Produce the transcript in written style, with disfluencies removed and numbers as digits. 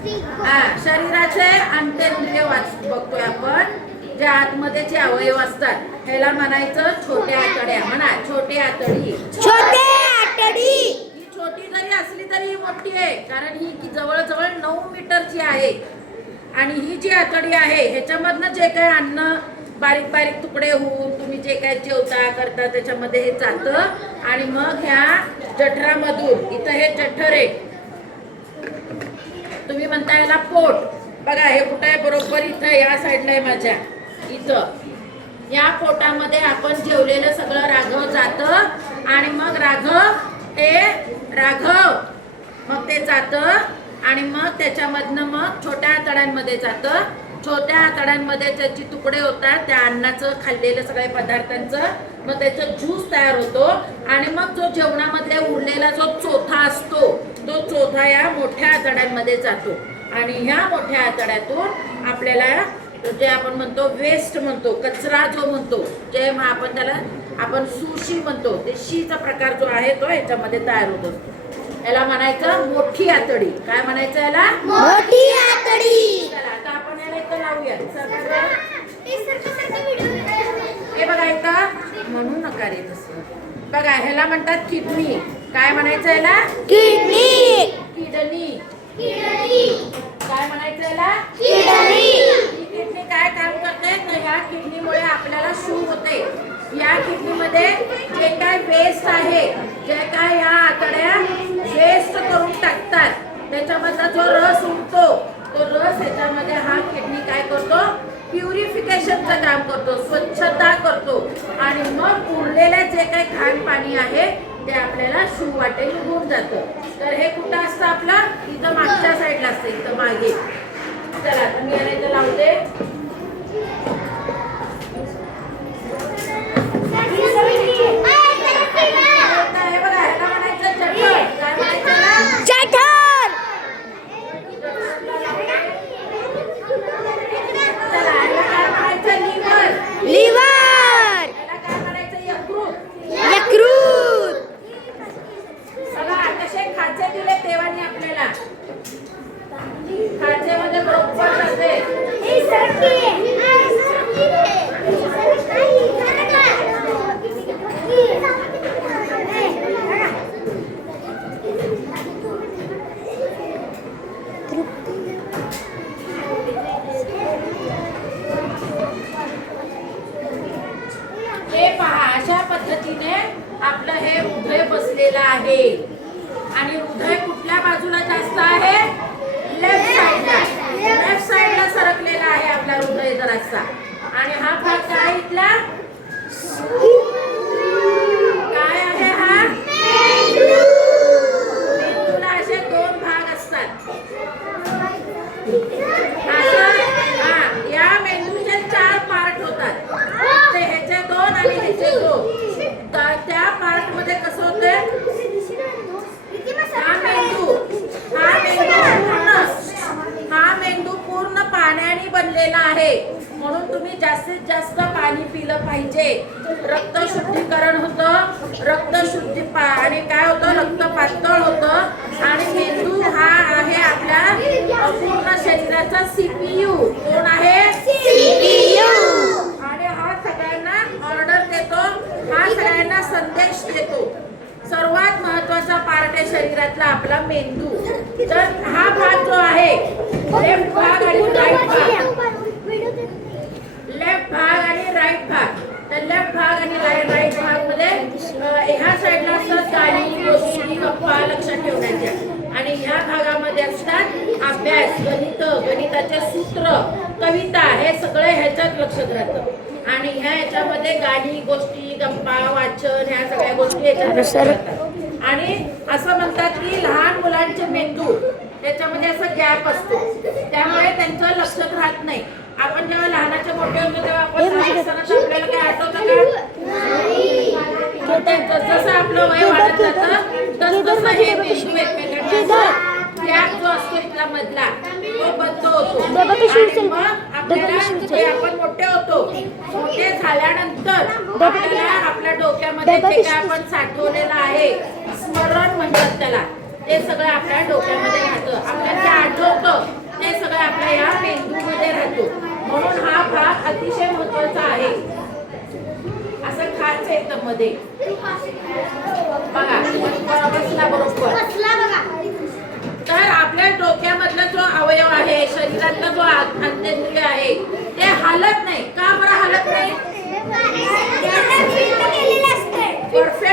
शरीराचे अंत्येंद्रिय बघतोय आपण, जे आतमध्ये जे अवयव असतात ह्याला म्हणायचं छोट्या आतड्या. म्हणा छोटे आतडी. छोटे आतडी. ही छोटी जरी असली तरी ही मोठी आहे, कारण ही जवळजवळ 9 मीटरची आहे. आणि ही जी आतडी आहे ह्याच्यामधनं जे काही अन्न बारीक बारीक तुकडे होऊन तुम्ही जे काही जेवता करता त्याच्यामध्ये हे जातं आणि मग ह्या जठरामधून, इथं हे जठर आहे, तुम्ही म्हणता याला पोट. बघा हे कुठं आहे? बरोबर इथं या साईडला आहे माझ्या. इथं या पोटामध्ये आपण जेवलेलं सगळं राघव जातं आणि मग मग ते जातं आणि मग त्याच्यामधनं मग छोट्या आतड्यांमध्ये जातं. छोट्या आतड्यांमध्ये त्याची तुकडे होतात त्या अन्नाचं, खाल्लेलं सगळ्या पदार्थांचं. मग त्याचं ज्यूस तयार होतो आणि मग जो जेवणामध्ये उरलेला जो चोथा असतो तो चोथा या मोठ्या आतड्यांमध्ये जातो. आणि ह्या मोठ्या आतड्यातून आपल्याला जे आपण म्हणतो वेस्ट म्हणतो, कचरा जो म्हणतो, जे आपण त्याला आपण सुशी म्हणतो, ते शीचा प्रकार जो आहे तो ह्याच्यामध्ये तयार होत असतो. याला म्हणायचं मोठी आतडी. काय म्हणायचं याला? मोठी आतडी. चला आता आपण याला इथं लावूया. हे बघा इथं म्हणू नका रे तसं. बघा ह्याला म्हणतात किडनी. काय म्हणायचं याला? किडनी. किडनी. काय म्हणायचं याला? किडनी. ही किडनी काय काम करते तर ह्या किडनीमुळे आपल्याला शू होते. या किडनीमध्ये जे काय वेस्ट आहे, जे काय ह्या आतड्या वेस्ट करून टाकतात त्याच्यामधला जो रस उरतो तो रस ह्याच्यामध्ये हा किडनी काय करतो? प्युरिफिकेशनचं काम करतो, स्वच्छता करतो. आणि मग उरलेलं जे काही घाण पाणी आहे ते आपल्याला शू वाटे निघून जातं. तर हे कुठं असतं आपलं? इथं मागच्या साईडला असतं, इथं मागे. चला आता मी याला इथं लावते. हे बघा ह्याला म्हणायचं जठर. काय म्हणायचं? जठर. चला ह्याला काय म्हणायचं? लिव्हर. लिव्हर. ह्याला काय म्हणायचं? यकृत. यकृत. बघा कसे खाचे दिले देवाने आपल्याला. खाचेमध्ये बरोबर जाते. हे पहा अशा पद्धतीने आपलं हे हृदय बसलेलं आहे. आणि हृदय कुठल्या बाजूला जास्त आहे? लेफ्ट साईडला. लेफ्ट साईडला सरकलेला आहे आपला हृदय जरासा. आणि हा भाग काय इथला? काय आहे हा? मेंदूला असे 2 भाग असतात. या मेंदूचे 4 पार्ट होतात. ते ह्याचे 2 आणि ह्याचे 2. त्या पार्ट मध्ये कसं होतं? हा मेंदू पूर्ण पाण्याने बनलेला आहे. म्हणून तुम्ही जास्तीत जास्त पाणी पिलं पाहिजे. रक्त शुद्धीकरण होतं, रक्तशुद्धी आणि काय होतं? रक्त पातळ होतं. आणि मेंदू हा आहे आपल्या पूर्ण शरीराचा CPU. कोण आहे? CPU. आणि हा सगळ्यांना ऑर्डर देतो, हा सगळ्यांना संदेश देतो. सर्वात महत्वाचा पार्ट आहे शरीरातला आपला मेंदू. तर हा भाग जो आहे लेफ्ट भाग आणि राईट भाग, लेफ्ट भाग आणि राईट भाग. तर लेफ्ट भाग आणि राईट भाग मध्ये ह्या साईडला असतात गाणी, गोष्टी, गप्पा लक्षात ठेवण्याच्या. आणि ह्या भागामध्ये असतात अभ्यास, गणिताचे सूत्र, कविता, हे सगळे ह्याच्यात लक्षात राहतं. आणि ह्याच्यामध्ये गाणी, गोष्टी, गप्पा, वाचन, ह्या सगळ्या गोष्टी ह्याच्यात असतात. आणि असं म्हणतात की लहान मुलांचे मेंदू त्याच्यामध्ये असं गॅप असतो, त्यामुळे त्यांचं लक्षात राहत नाही. आपण जेव्हा लहानाचे मोठे होतो तेव्हा आपण आपल्याला काय आठवतं का? जसं आपलं वय वाढत जातं तसं हे मेंदू एकमेकांना गॅप जो असतो इथला मधला तो बंद होतो. आणि मग आपल्याला जे आपण मोठे होतो, मोठे झाल्यानंतर आपल्याला आपल्या डोक्यामध्ये जे काय आपण साठवलेलं आहे स्मरण म्हणतात त्याला, ते सगळं आपल्या डोक्यामध्ये राहतं. आपल्याला ते आठवतं अतिशय महत्वाचं आहे. असं खायचं एकदम मध्ये बघा बसला बरोबर. तर आपल्या डोक्यामधला जो अवयव आहे, शरीरातला जो अंतरेंद्रिय आहे, ते हालत नाही. का बरं हालत नाही? परफेक्ट